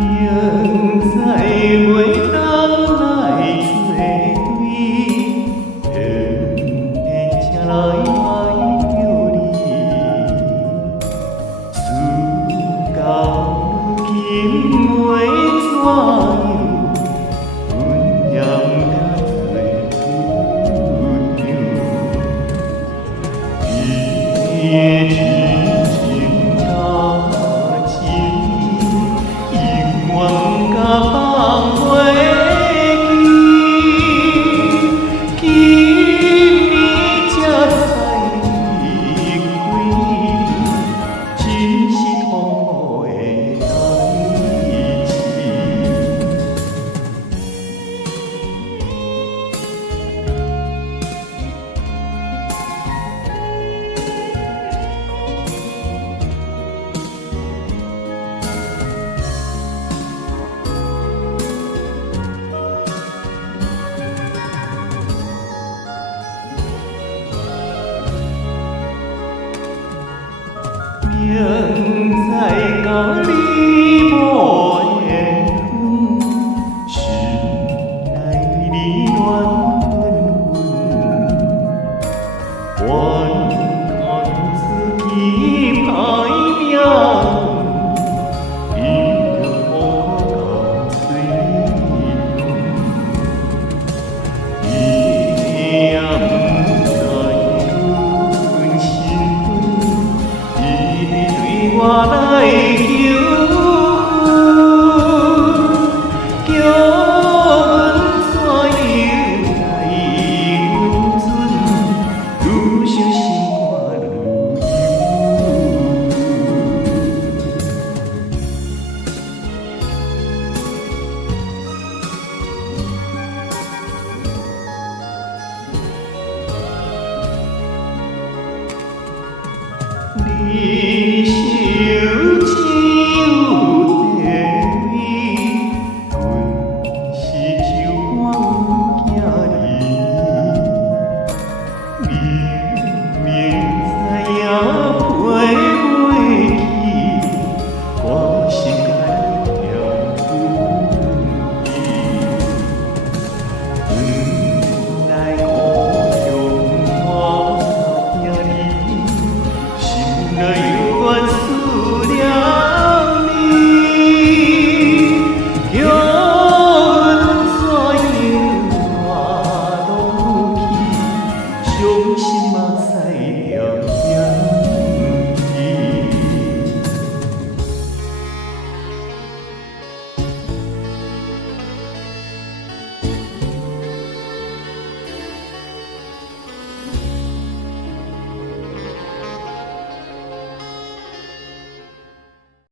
明知袂当来作对，偏偏请来爱着你。事到如今袂怎样，阮也毋敢做出场。你的痴情甲情意，永远毋敢放袂记。今日才知你开离，真是痛苦的代志。明知甲你无缘分，心内离恋纷纷，怨恨自己歹命，伊着苦苦甲嘴唇，伊也毋知阮心肝。对我来求救，叫阮怎样来温存？愈想心肝愈忧。离愁。